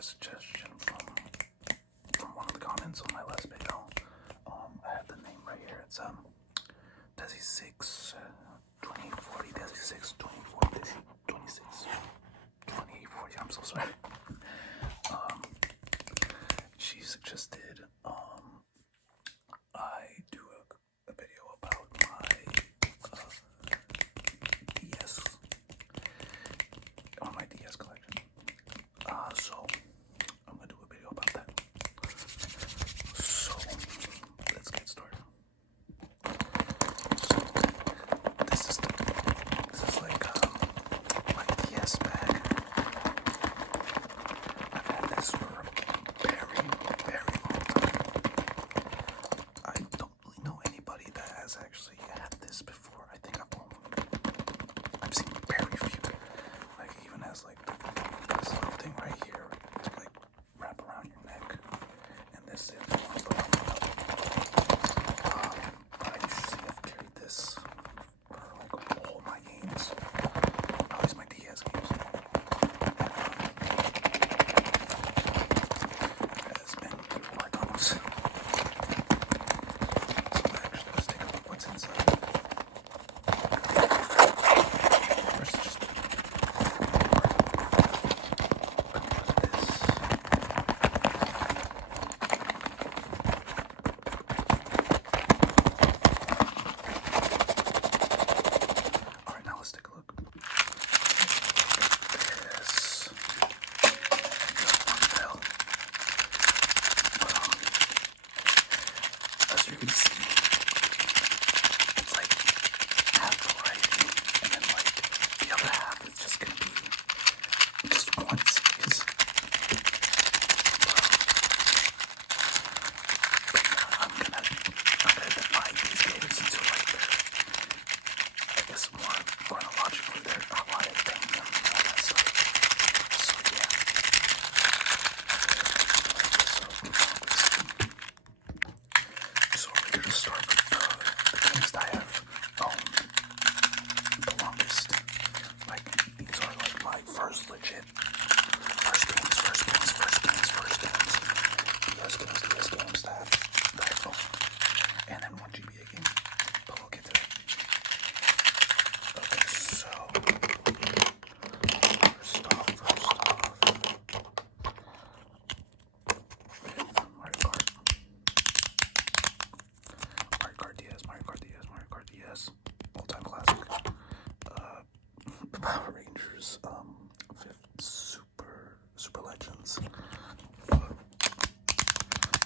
a suggestion from one of the comments on my last video. I have the name right here. It's Desi 6 2040, Desi 6 2040, Desi 26 2840. I'm so sorry. She suggested I do a video about my DS on my DS collection. So I'm gonna do a video about that. So let's get started. So this is like my DS bag. I've had this for a very, very long time. I don't really know anybody that has actually had this before. I think I've seen very few. Like it even has like this little thing right here to like wrap around your neck, and this is but I usually have carried this for like all my games, at least my DS games. It's been good for my thumbs. So actually, let's take a look what's inside. First, just open this. Alright, now let's take a look. This. Well, as you can see, it's like half writing, and then like the other half is just gonna be just one series. But yeah, I'm gonna divide these games into like their, I guess more chronologically, their why I think them and all that stuff. So yeah. So we're gonna start with the games that I have owned the longest. Like these are like my first legit first games DS games that I've owned. And then one GBA game. But we'll get to that. Okay, so first off, Mario Kart DS, all-time classic. The Power Rangers, fifth Super Legends.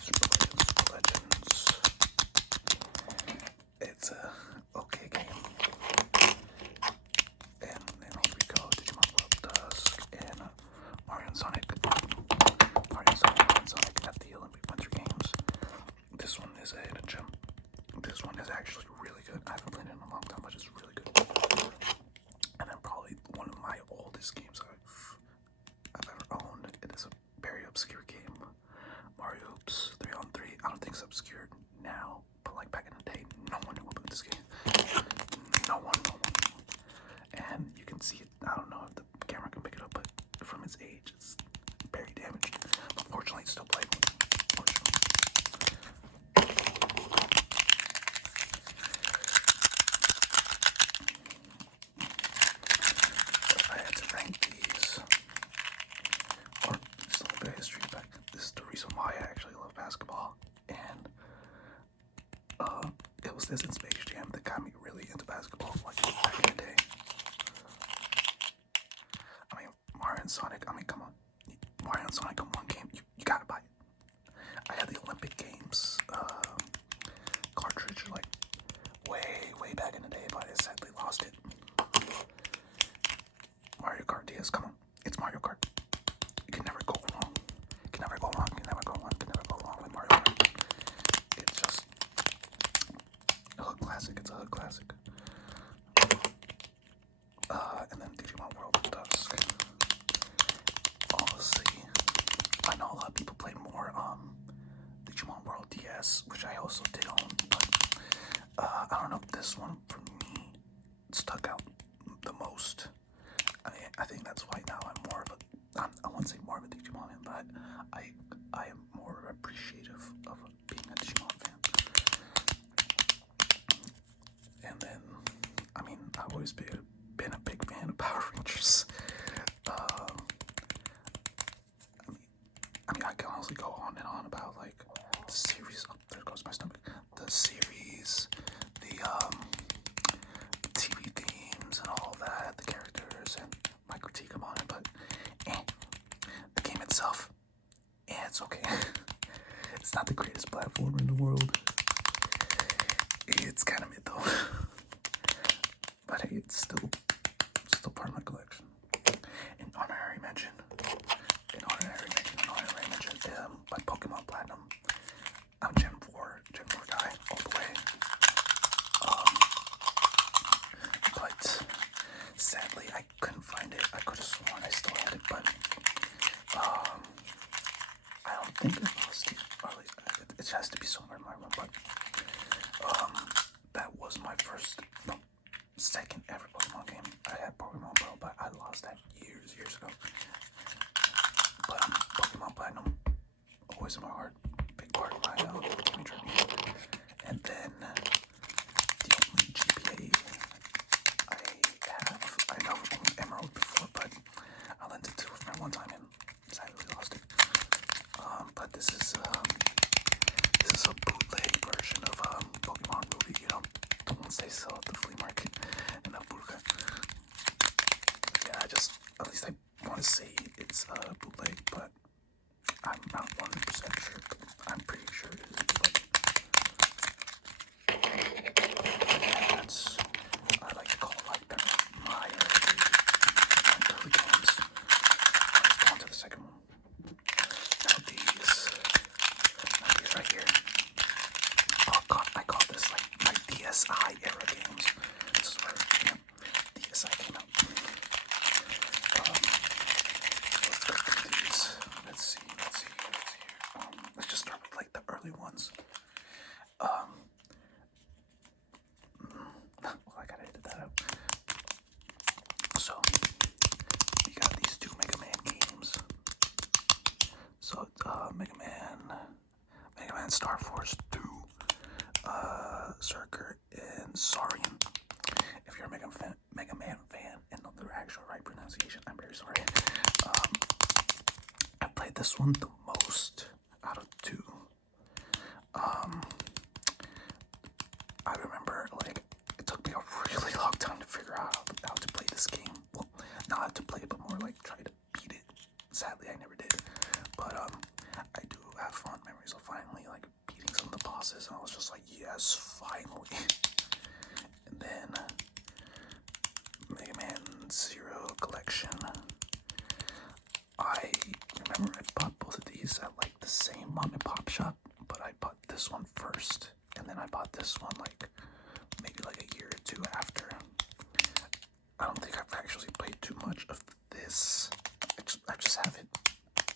Super Legends. It's a okay game. And then here we go, Digimon World Dusk and Mario and Sonic at the Olympic Winter Games. This one is a hidden gem. This one is actually really good. I haven't played it in a long time, but it's really good. And then probably one of my oldest games I've ever owned. It is a very obscure game. Mario Hoops 3-on-3. I don't think it's obscure now, but like back in the day, no one knew about this game. No one. And you can see it. I don't know if the camera can pick it up, but from its age, it's very damaged. Unfortunately, it's still playable. If I had to rank these, or just a little bit of history back, this is the reason why I actually love basketball. And it was this in Space Jam that got me really into basketball, like back in the day. I mean, Mario and Sonic, come on. Mario and Sonic in one game, you gotta buy it. I had the Olympic Games cartridge like way back in the day, but I sadly lost it. Mario Kart DS, come on. It's Mario Kart. You can never go wrong. You can never go wrong with Mario Kart. It's just a hood classic. It's a hood classic. And then Digimon World Dusk. Honestly, I know a lot of people play more Digimon World DS, which I also did own, but I don't know, this one for me stuck out the most. I think that's why now I'm more of a, I wouldn't say more of a Digimon, but It's okay. It's not the greatest platform in the world. It's kind of mid though. But hey, it's still part of my collection. An honorary mention. By Pokemon Platinum. I'm Gen 4 guy all the way. But sadly I couldn't find it. I could have sworn I still had it, but I don't think I lost it. Or at least it has to be somewhere in my room, but that was my second ever Pokemon game. I had Pokemon Pearl, but I lost that years ago. But Pokemon Platinum, always in my heart, big part of my journey. And then the only GPA I know Emerald before, but I lent it to a friend one time and sadly lost it. But this is a bootleg version of Pokemon movie, you know, the ones they sell at the flea market in Abuja. Yeah, at least I want to say it's a bootleg, but I'm not 100% sure. I'm pretty sure it is a bootleg. I like to call like that my early games. Let's go on to the second one. Now these right here. Oh god, I call this like my DSi era games. This is where DSi came out. Let's go through these. Let's see. Let's just start with like the early ones. I gotta edit that out. So we got these two Mega Man games. So Mega Man Star Force 2, Zerker, and Saurian. If you're a Mega Man fan and know the actual right pronunciation, I'm very sorry. I played this one the most out of two. I remember like it took me a really long time to figure out how to play this game. Well, not how to play it, but more like try to beat it. Sadly, I never did. But I do have fond memories of finally like beating some of the bosses, and I was just like, yes, finally. And then Mega Man Zero Collection. I remember I bought both of these at like the same mom and pop shop, but I bought this one first, and then I bought this one like maybe like a year or two after. I don't think I've actually played too much of this. I just have it.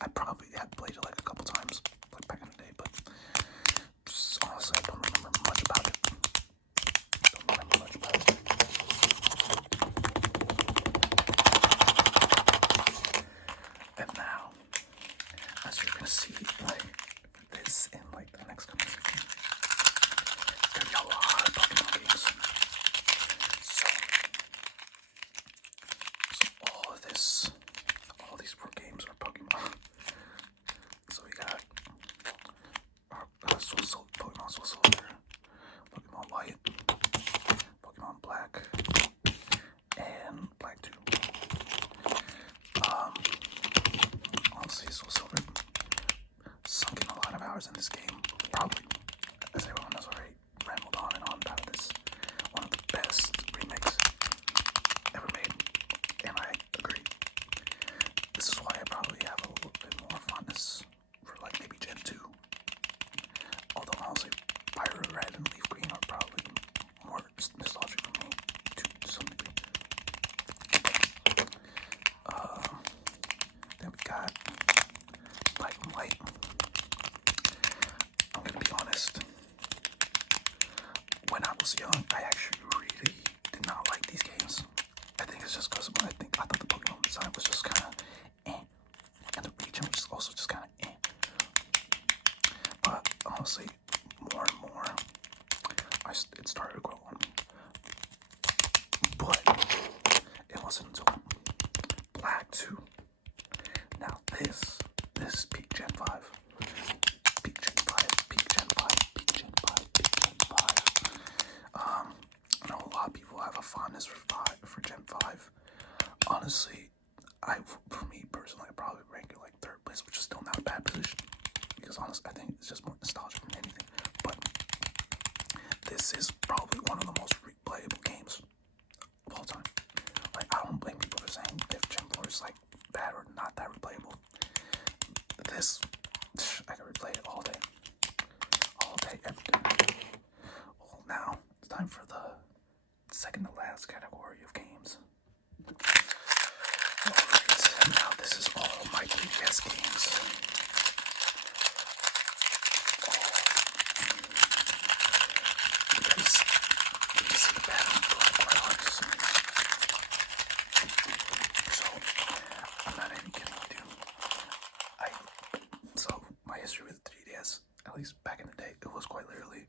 I probably have played it like a couple times, like back in the day, but just, honestly, I don't remember much about it. And now, as you're gonna see, like this in like the next couple of seconds, there's gonna be a lot of Pokemon games. So all these games are Pokemon. So we got Pokemon Soul Silver, Pokemon White, Pokemon Black, and Black 2. Honestly, Soul Silver sunk in a lot of hours in this game. Probably, as everyone has already rambled on and on about this, one of the best remakes ever made, and I agree. This is why I probably have a little bit more fondness for like maybe Gen 2. Although honestly, Pyro Red and Leaf Green are probably more nostalgic for me to some degree. Then we got Black and White. I'm gonna be honest. When I was young, I actually really did not like these games. I think it's just because I thought the Pokemon design was just kind of and the region was also just kind of But honestly, more and more, it started to grow on me. But it wasn't until Black 2. Now this is peak Gen 5. Peak Gen 5, peak Gen 5, peak Gen 5, peak Gen 5. I know a lot of people have a fondness for Gen 5. Honestly, for me personally, I probably rank it like third place, which is still not a bad position. because honestly, I think it's just more nostalgic than anything. But this is probably one of the most replayable games of all time. Like, I don't blame people for saying if Gen 4 is like bad or not that replayable. This, I can replay it all day, every day. Well, now it's time for the second to last category of games. Alright, now this is all my 3DS games. Because you can see the pattern quite honest. So I'm not even kidding you, dude. So my history with 3DS, at least back in the day, it was quite literally,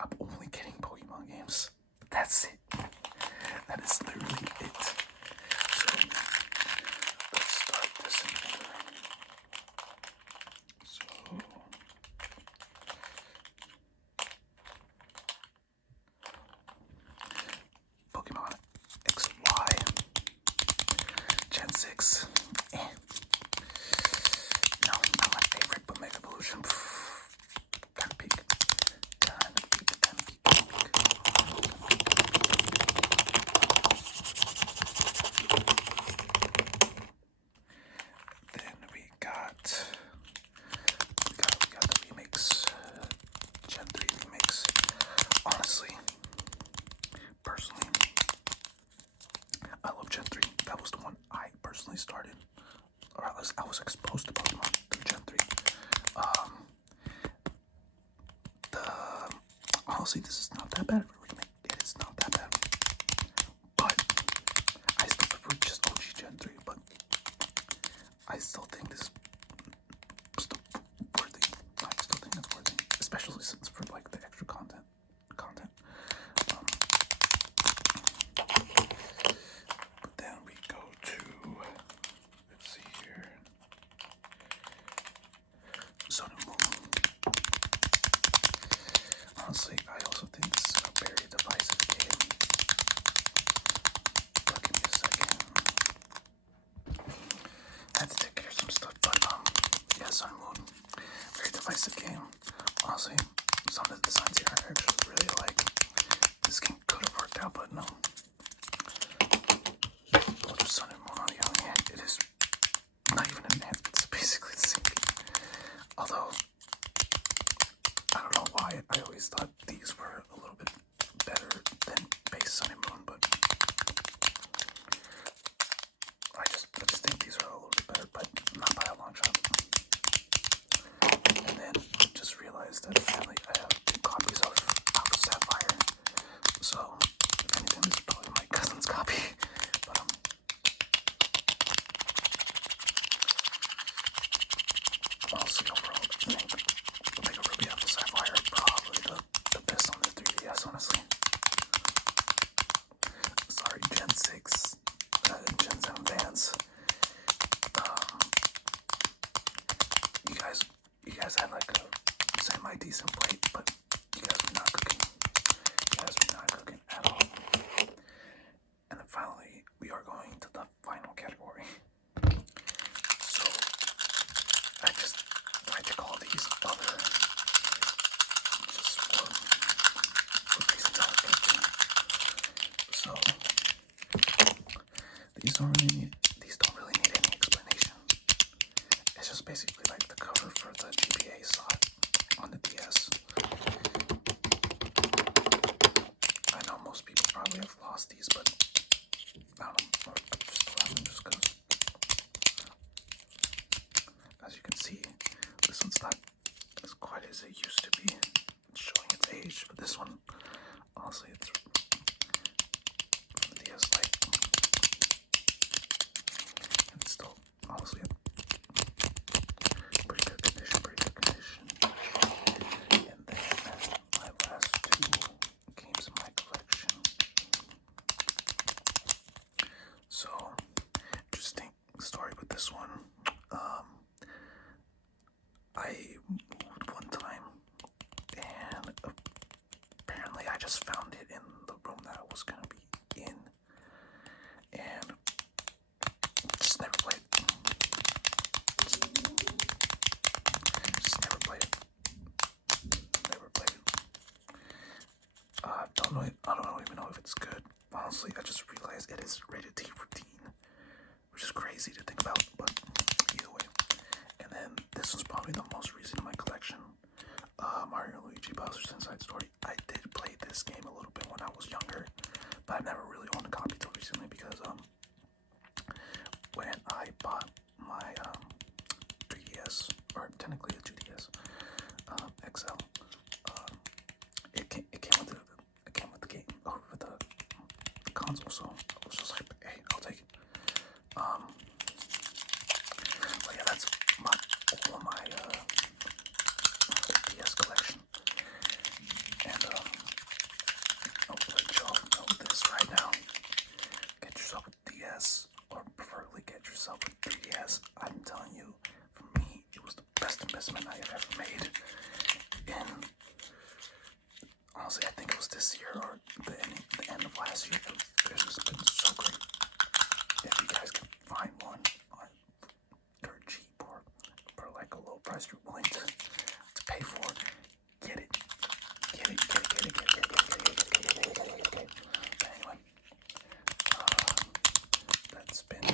I'm only getting Pokemon games. That's it. That is literally it. So let's start this in order. So Pokemon XY, Gen 6. No, not my favorite, but Mega Evolution. Kinda peak. Then we got the remakes, Gen 3 remakes. Honestly, personally, I love Gen 3. That was the one I personally started, or at least I was exposed to Pokemon through Gen 3. Honestly, this is not that bad of a remake. It is not that bad. But I still prefer just OG Gen 3, but I still think this is still worthy. I still think it's worthy, especially since for like the extra content. But then we go to, let's see here, Sun and Moon. Honestly, I also think this is a very divisive game. But give me a second. I had to take care of some stuff, but yeah, Sun and Moon, very divisive game. Honestly, some of the designs here I actually really like. This game could have worked out, but no. But with Sun and Moon on the other hand, it is not even enhanced. It's basically the same game. Although I don't know why I always thought these were a little bit better than base Sun and Moon, but I just think these are a little bit better, but not by a long shot. And then just realized that apparently I have 2 copies of Alpha Sapphire. So if anything, this is probably my cousin's copy. But honestly, overall, I think Omega Ruby Alpha Sapphire are probably the best on the 3DS, honestly. Sorry, Gen 6, Gen 7 fans. You guys had like a semi-decent plate, but you guys were not cooking. You guys were not cooking at all. And then finally, we are going to the final category. So I just like to call these other, just for reasons I was thinking. So these don't really need any explanation. It's just basically like the cover for the GBA slot on the DS. I know most people probably have lost these, but I don't know, or just allow them just because. As you can see, this one's not as quite as it used to be. It's showing its age, but this one, honestly, it's from the DS Lite. It's still, honestly, pretty good condition. And then my last 2 games in my collection. So, interesting story with this one. I moved one time, and apparently I just found it in the room that I was gonna be in, and just never played. Just never But yeah, that's all my DS collection. And I'll let y'all know this right now. Get yourself a DS, or preferably get yourself a 3DS. I'm telling you, for me, it was the best investment I have ever made. And honestly, I think it was this year or the end of last year. It's just been so great. If you guys can find one on dirt cheap or for like a low price you're willing to pay for, get it. Get it. But anyway, that's been my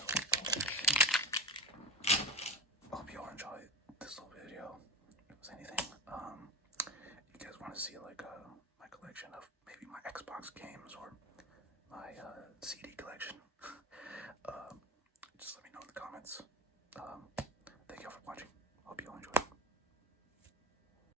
little collection. Hope you all enjoyed this little video. If it was anything, you guys want to see like my collection of maybe my Xbox games or